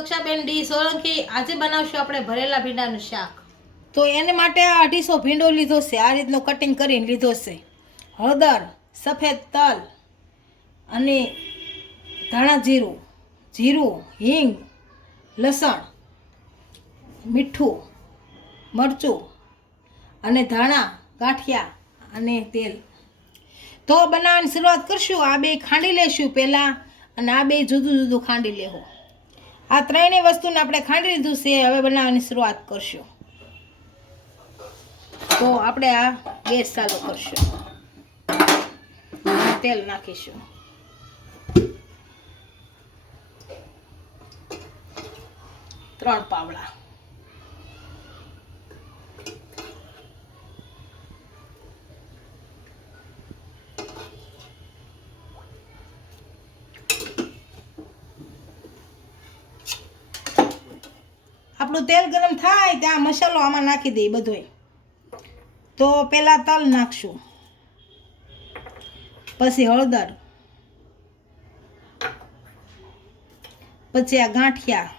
કક્ષાબેન D Solanki. આજે બનાવશું આપણે ભરેલા ભીંડાનું શાક। તો એને માટે આ 250 ભીંડો લીધો છે, આ રીતનો કટિંગ કરીને લીધો છે। હળદર, સફેદ તલ અને ધાણા જીરું, હિંગ, લસણ, મીઠું, મરચું અને ધાણા, ગાંઠિયા અને તેલ। તો બનાવવાની શરૂઆત કરશું। આ બે ખાંડી લેશું પહેલાં અને આ બે જુદું જુદું ખાંડી લેવું। આ ત્રણેય વસ્તુને આપણે ખાંડી લીધું છે। હવે બનાવવાની શરૂઆત કરશું। તો આપણે આ ગેસ ચાલુ કરશું, તેલ નાખીશું। ત્રણ પાવડા આપણું તેલ ગરમ થાય ત્યાં મસાલો આમાં નાખી દઈએ બધોય। તો પહેલાં તલ નાખશું, પછી હળદર, પછી આ ગાંઠિયા।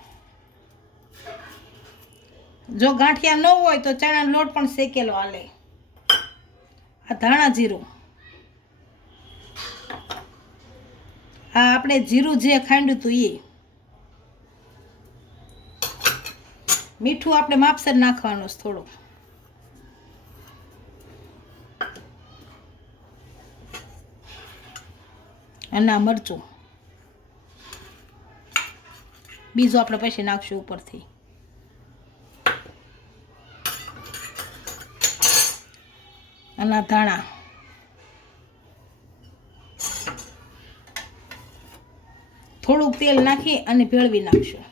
જો ગાંઠિયા ન હોય તો ચણાનો લોટ પણ શેકેલો હાલે। આ ધાણા જીરું, આ આપણે જીરું જે ખાંડ્યું હતું એ, મીઠું આપણે માપસર નાખવાનું છે થોડું, અને આ મરચું બીજું આપણે પછી નાખશું ઉપરથી। અને આ ધાણા, થોડુંક તેલ નાખી અને ભેળવી નાખશું।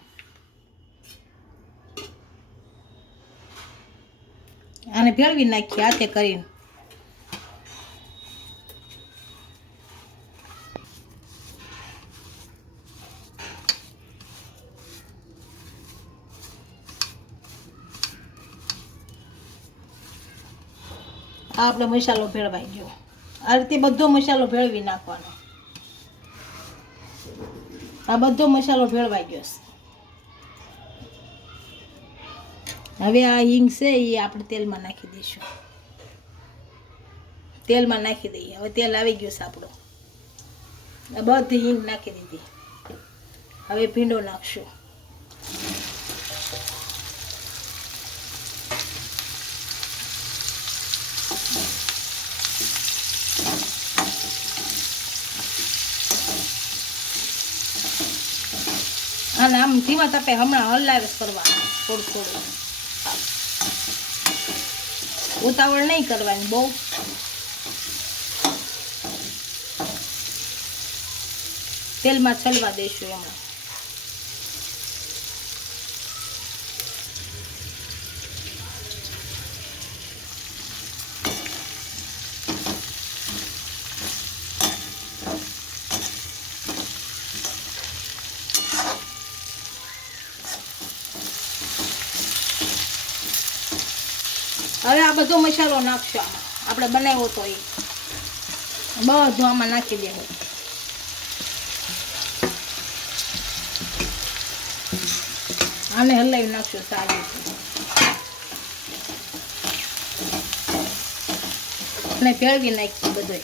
અને ભેળવી નાખીએ હાથે કરીને। આ આપણે મસાલો ભેળવાઈ ગયો। આ રીતે બધો મસાલો ભેળવી નાખવાનો। આ બધો મસાલો ભેળવાઈ ગયો છે। હવે આ હિંગ છે એ આપણે તેલમાં નાખી દઈશું। તેલમાં નાખી દઈએ। હવે તેલ આવી ગયું છે આપણું। આ બધી હિંગ નાખી દીધી। હવે ભીંડો નાખશું। અને આમ ધીમા તાપે હમણાં હલાવે કરવાનું થોડું થોડું, ઉતાવળ નહીં કરવાની બહુ। તેલમાં છલવા દઈશું એમાં। હવે આ બધો મસાલો નાખશું આમાં, આપણે બનાવ્યો તો એ બધું આમાં નાખી દેવું। આને હલાવી નાખશું સારી રીતે અને ભેળવી નાખીએ બધું।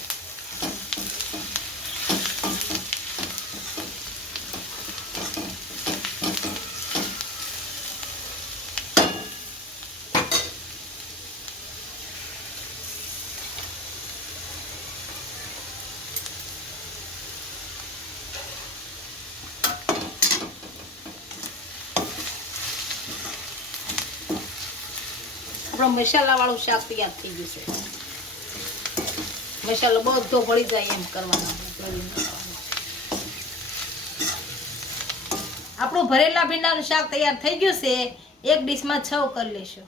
આપણો મસાલાવાળું શાક તૈયાર થઈ ગયું છે। મસાલો બધો ભળી જાય એમ કરવાનો। આપણું ભરેલા ભીંડાનું શાક તૈયાર થઈ ગયું છે। એક ડીશમાં સર્વ કરી લેશું।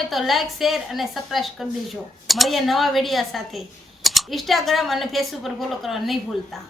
હોય તો લાઈક શેર અને સબસ્ક્રાઈબ કરી દેજો. મળીએ નવા વિડીયો સાથે. ઇન્સ્ટાગ્રામ અને ફેસબુક પર ફોલો કરવા નહીં ભૂલતા.